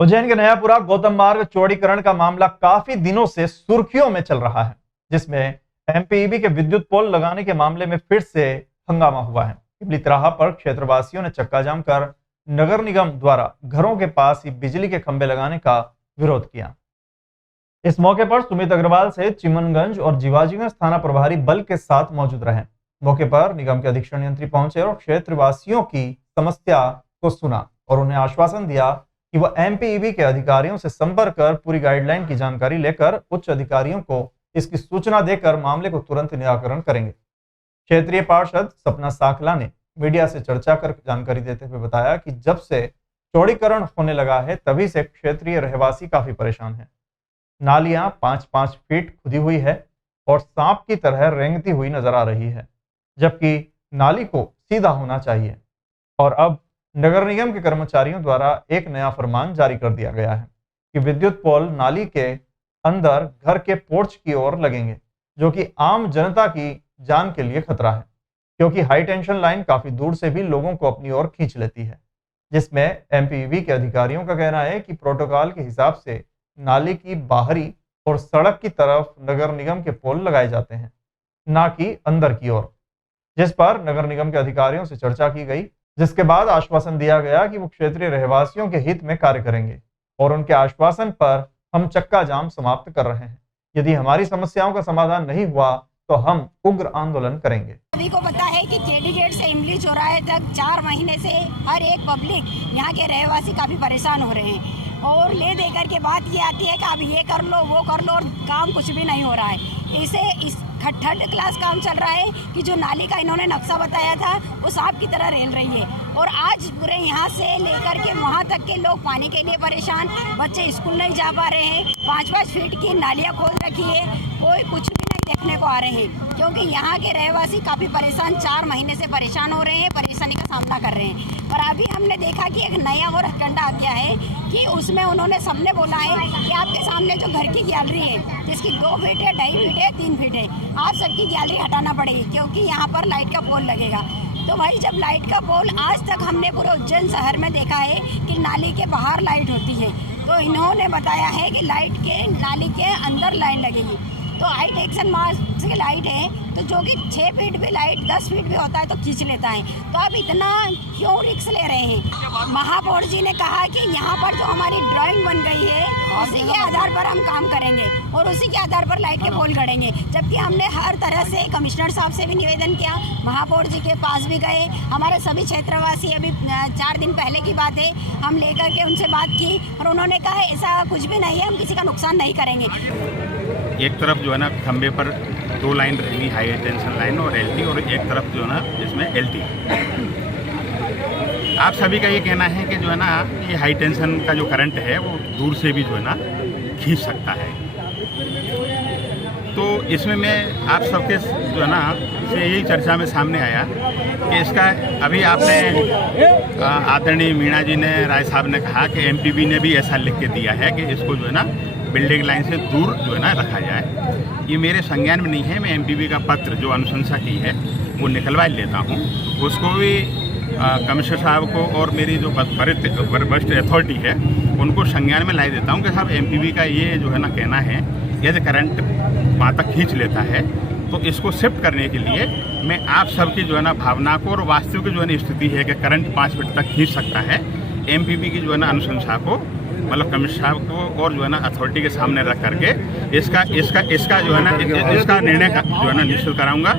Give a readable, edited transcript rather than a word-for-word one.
उज्जैन के नयापुरा गौतम मार्ग चौड़ीकरण का मामला काफी दिनों से सुर्खियों में चल रहा है, जिसमें एमपीईबी के विद्युत पोल लगाने के मामले में फिर से हंगामा हुआ है। इबलीतराहा पर क्षेत्रवासियों ने चक्का जाम कर नगर निगम द्वारा घरों के पास ही बिजली के खंभे लगाने का विरोध किया। इस मौके पर सुमित अग्रवाल से चिमनगंज और जीवाजीगंज थाना प्रभारी बल के साथ मौजूद रहे। मौके पर निगम के अधीक्षण यंत्री पहुंचे और क्षेत्रवासियों की समस्या को सुना और उन्हें आश्वासन दिया कि वह एमपीईबी के अधिकारियों से संपर्क कर पूरी गाइडलाइन की जानकारी लेकर उच्च अधिकारियों को इसकी सूचना देकर मामले को तुरंत निराकरण करेंगे। क्षेत्रीय पार्षद सपना साखला ने मीडिया से चर्चा कर जानकारी देते हुए बताया कि जब से चौड़ीकरण होने लगा है तभी से क्षेत्रीय रहवासी काफी परेशान हैं। नालियां 5-5 फीट खुदी हुई है और सांप की तरह रेंगती हुई नजर आ रही है, जबकि नाली को सीधा होना चाहिए। और अब नगर निगम के कर्मचारियों द्वारा एक नया फरमान जारी कर दिया गया है कि विद्युत पोल नाली के अंदर घर के पोर्च की ओर लगेंगे, जो कि आम जनता की जान के लिए खतरा है, क्योंकि हाई टेंशन लाइन काफी दूर से भी लोगों को अपनी ओर खींच लेती है। जिसमें एमपीईबी के अधिकारियों का कहना है कि प्रोटोकॉल के हिसाब से नाली की बाहरी और सड़क की तरफ नगर निगम के पोल लगाए जाते हैं, ना कि अंदर की ओर। जिस पर नगर निगम के अधिकारियों से चर्चा की गई, जिसके बाद आश्वासन दिया गया कि वो क्षेत्रीय रहवासियों के हित में कार्य करेंगे और उनके आश्वासन पर हम चक्का जाम समाप्त कर रहे हैं। यदि हमारी समस्याओं का समाधान नहीं हुआ तो हम उग्र आंदोलन करेंगे। सभी को पता है कि केडी गेट से इमली चौराहे तक 4 महीने से हर एक पब्लिक यहाँ के रहवासी काफी परेशान हो रहे हैं और ले दे करके बात ये आती है कि अब ये कर लो वो कर लो और काम कुछ भी नहीं हो रहा है। इस थर्ड क्लास काम चल रहा है कि जो नाली का इन्होंने नक्शा बताया था वो सांप की तरह रेल रही है और आज पूरे यहाँ से लेकर के वहाँ तक के लोग पानी के लिए परेशान, बच्चे स्कूल नहीं जा पा रहे हैं। 5-5 फीट की नालियाँ खोल रखी है, कोई कुछ भी नहीं देखने को आ रहे हैं, क्योंकि यहाँ के रहवासी काफ़ी परेशान 4 महीने से परेशान हो रहे हैं, परेशानी का सामना कर रहे हैं। और अभी हमने देखा कि एक नया और हथकंडा आ गया है कि उसमें उन्होंने सबने बोला है कि आपके सामने जो घर की गैलरी है जिसकी 2 फीट है, 2.5 फीट है, 3 फीट है, आप सबकी गैलरी हटाना पड़ेगी क्योंकि यहाँ पर लाइट का पोल लगेगा। तो भाई जब लाइट का पोल आज तक हमने पूरे उज्जैन शहर में देखा है कि नाली के बाहर लाइट होती है, तो इन्होंने बताया है कि लाइट के नाली के अंदर लाइन लगेगी। तो हाई टेंशन मार्क्स की लाइट है तो जो कि 6 फीट भी लाइट 10 फीट भी होता है तो खींच लेता है, तो आप इतना क्यों रिस्क ले रहे हैं? महापौर जी ने कहा कि यहाँ पर जो हमारी ड्राइंग बन गई है उसी के आधार पर हम काम करेंगे और उसी के आधार पर लाइट के पोल गड़ेंगे। जबकि हमने हर तरह से कमिश्नर साहब से भी निवेदन किया, महापौर जी के पास भी गए, हमारे सभी क्षेत्रवासी, अभी 4 दिन पहले की बात है, हम लेकर के उनसे बात की और उन्होंने कहा ऐसा कुछ भी नहीं है, हम किसी का नुकसान नहीं करेंगे। एक तरफ जो है ना खंबे पर 2 लाइन रहेंगी, हाई टेंशन लाइन और एलटी, और एक तरफ जो है ना इसमें एलटी। आप सभी का ये कहना है कि जो है ना ये हाई टेंशन का जो करंट है वो दूर से भी जो है ना खींच सकता है। तो इसमें मैं आप सबके जो है ना से यही चर्चा में सामने आया कि इसका अभी आपने आदरणीय मीणा जी ने, राय साहब ने कहा कि एमपीबी ने भी ऐसा लिख के दिया है कि इसको जो है ना बिल्डिंग लाइन से दूर जो है ना रखा जाए। ये मेरे संज्ञान में नहीं है, मैं एमपीबी का पत्र जो अनुशंसा की है वो निकलवा लेता हूँ, उसको भी कमिश्नर साहब को और मेरी जो वरिष्ठ अथॉरिटी है उनको संज्ञान में ला देता हूँ कि साहब एमपीबी का ये जो है ना कहना है, यदि करंट वहाँ तक खींच लेता है तो इसको शिफ्ट करने के लिए मैं आप सबकी जो है ना भावना को और वास्तविक जो है ना स्थिति है कि करंट 5 फीट तक खींच सकता है, एमपीबी की जो है ना अनुशंसा को मतलब कमिश्नर साहब को और जो है ना अथॉरिटी के सामने रख करके इसका जो है ना इसका निर्णय जो है ना निश्चित कराऊंगा।